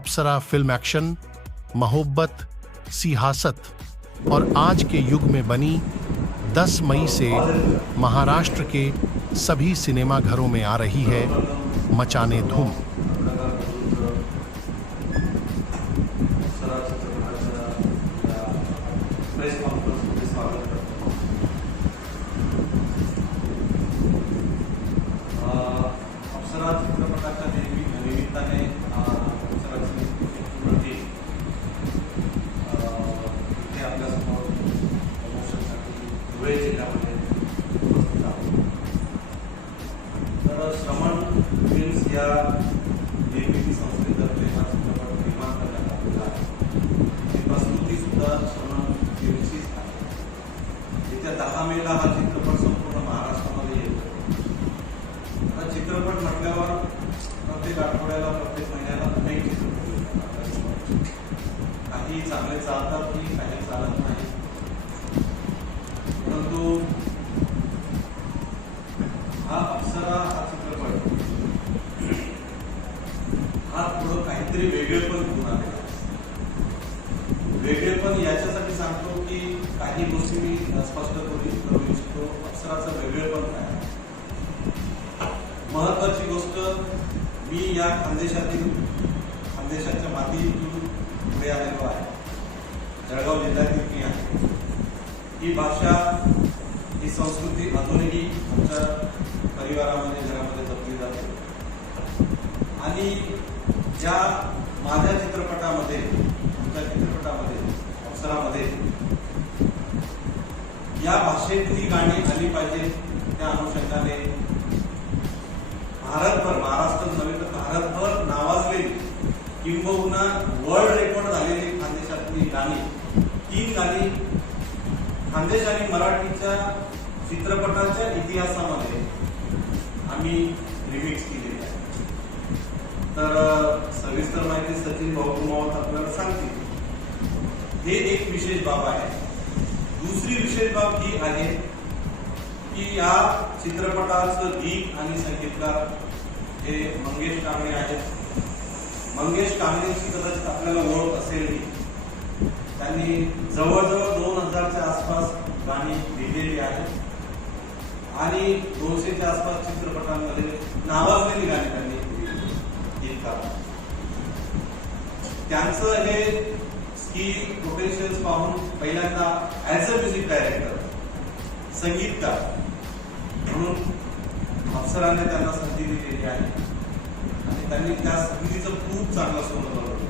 अप्सरा film action, मोहब्बत, सियासत और आज के युग में बनी 10 मई से महाराष्ट्र के सभी सिनेमाघरों में आ रही है मचाने धूम। अप्सरा चित्रपटाच्या निमित्ताने अप्सराची चित्रपट इथे आपल्यासमोर प्रमोशनसाठी धुळे जिल्ह्यामध्ये उपस्थित आहोत। तर श्रमण फिल्म्स या निर्मिती संस्थेतर्फे हा चित्रपट निर्माण करण्यात आलेला आहे। ही प्रस्तुतीसुद्धा श्रमण फिल्मचीच आहे। येत्या 10 मेला हा चित्रपट संपूर्ण महाराष्ट्रामध्ये येतो। चित्रपट म्हटल्यावर प्रत्येक आठवड्याला प्रत्येक महिन्याला अनेक चित्रपट येतात। काही चांगले चालतात की काही चालत नाही, परंतु हा अप्सरा हा चित्रपट हा थोडं काहीतरी वेगळेपण घेऊन आलेला आहे। वेगळेपण याच्यासाठी सांगतो की काही गोष्टी मी स्पष्ट करू इच्छितो। अप्सराचं वेगळेपण काय आहे? महत्वाची गोष्ट, मी या खानदेशाच्या मातीतून पुढे आलेलो आहे। जळगाव जिल्ह्यातील मी आहे। ही भाषा, ही संस्कृती अजूनही आमच्या परिवारामध्ये घरामध्ये जपली जाते आणि ज्या माझ्या चित्रपटामध्ये, आमच्या चित्रपटामध्ये, अप्सरामध्ये या भाषेतली गाणी आली पाहिजे, त्या अनुषंगाने भारतभर, महाराष्ट्र नव्हे तर भारतभर नावाजलेली किंबहुना वर्ल्ड रेकॉर्ड झालेली खानदेशातली गाणी, 3 गाणी खानदेश आणि मराठीच्या चित्रपटाच्या इतिहासामध्ये आम्ही रिमिक्स केलेली आहे। तर सविस्तर माहिती सचिन भाऊ कुमावत आपल्याला सांगतील। हे एक विशेष बाब आहे। दुसरी विशेष बाब ही आहे की या चित्रपटाचं गीत आणि संगीतकार हे मंगेश कांबळे आहेत। मंगेश कांबळेची कदाचित आपल्याला ओळख असेल। त्यांनी जवळजवळ 2000च्या आसपास गाणी लिहिलेली आहेत आणि 200च्या आसपास चित्रपटांमध्ये नावाजलेली गाणी त्यांनी गीतकार। त्यांचं हे स्किल पोटेन्शियल पाहून पहिल्यांदा ऍज अ म्युझिक डायरेक्टर, संगीतकार म्हणून अप्सराने त्यांना संधी दिलेली आहे आणि त्यांनी त्या संगीतीचं खूप चांगलं सोनं बनवलं।